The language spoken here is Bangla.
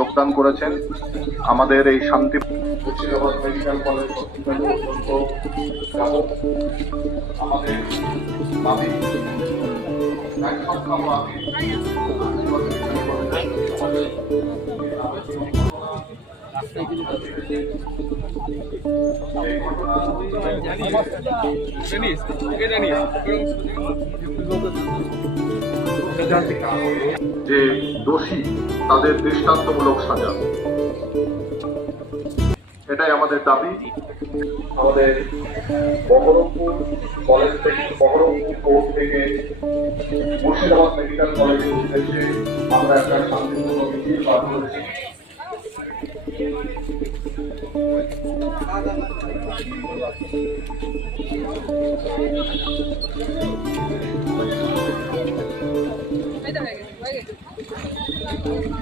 যোগদান করেছেন আমাদের এই শান্তি মুর্শিদাবাদ মেডিকেল কলেজ হসপিটালে পর্যন্ত যাব। আমাদের দাবি এক সপ্তাহ আগে যে দোষী তাদের দৃষ্টান্তমূলক সাজা, এটাই আমাদের দাবি। আমাদের বহরমপুর কলেজ থেকে, বহরমপুর কোর্ট থেকে মুর্শিদাবাদ মেডিকেল কলেজের উদ্দেশ্যে আমরা একটা শান্তিপূর্ণ মিছিল বার করেছি।